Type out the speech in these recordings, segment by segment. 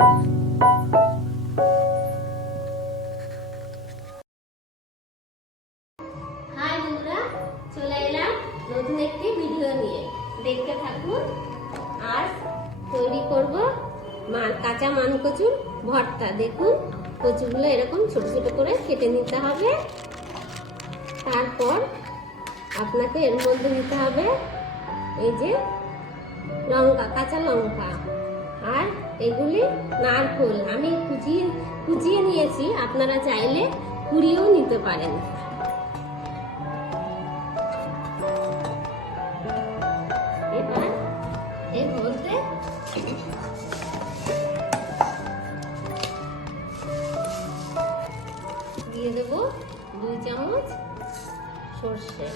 High চলে এলাম নতুন একটি ভিডিও নিয়ে। দেখতে থাকুন, আর তৈরি করব মান কাঁচা মান ভর্তা। দেখুন, কচুগুলো এরকম ছোট ছোট করে কেটে নিতে হবে। তারপর আপনাকে এর মধ্যে দিতে হবে এই যে লঙ্কা, কাঁচা লঙ্কা। আর এগুলি নারকোল। আমি কুচিয়ে কুচিয়ে নিয়েছি, আপনারা চাইলে কুড়িয়েও নিতে পারেন। এবার এর দিয়ে দেব দুই চামচ সর্ষে।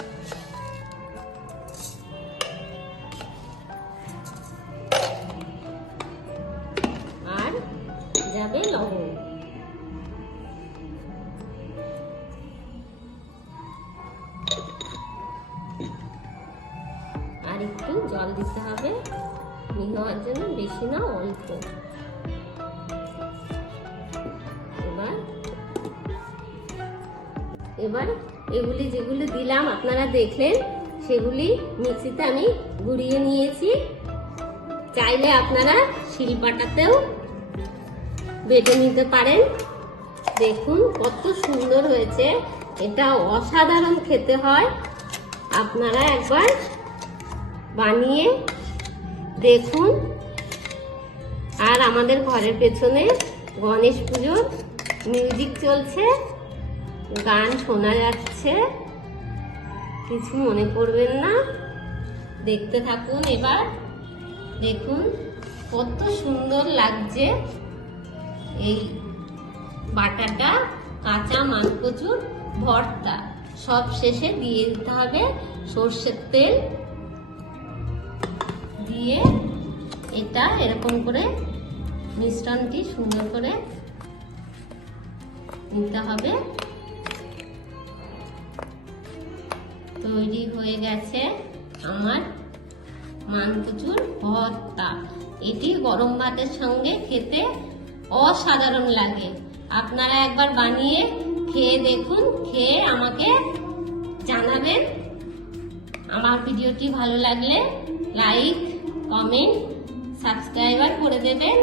আর একটু জল দিতে হবে। মিহি হওয়ার জন্য বেশি না, অল্প। এবার এবার এগুলি যেগুলি দিলাম, আপনারা দেখলেন, সেগুলি মিক্সিতে আমি গুঁড়িয়ে নিয়েছি। চাইলে আপনারা শিলপাটাতেও বেটে নিতে পারেন। দেখুন কত সুন্দর হয়েছে। এটা অসাধারণ খেতে হয়। আপনারা একবার বানিয়ে দেখুন। আর আমাদের ঘরের পেছনে গণেশ পুজোর মিউজিক চলছে, গান শোনা যাচ্ছে। কিছু মনে করবেন না। দেখতে থাকুন এবার। দেখুন, কত সুন্দর লাগছে এই বাটাটা, কাঁচা মানকচুর ভর্তা। সব শেষে দিয়ে দিতে হবে সর্ষের তেল। দিয়ে এটা এরকম করে মিশ্রণটি সুন্দর করে নিতে হবে। তৈরি হয়ে গেছে আমার মানকচুর ভর্তা। এটি গরম ভাতের সঙ্গে খেতে অসাধারণ লাগে। আপনারা একবার বানিয়ে খেয়ে দেখুন, খেয়ে আমাকে জানাবেন। আমার ভিডিওটি ভালো লাগলে লাইক কমেন্ট সাবস্ক্রাইবার করে দেবেন।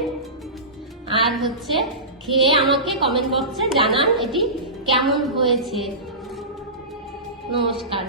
আর হচ্ছে, খেয়ে আমাকে কমেন্ট বক্সে জানান এটি কেমন হয়েছে। নমস্কার।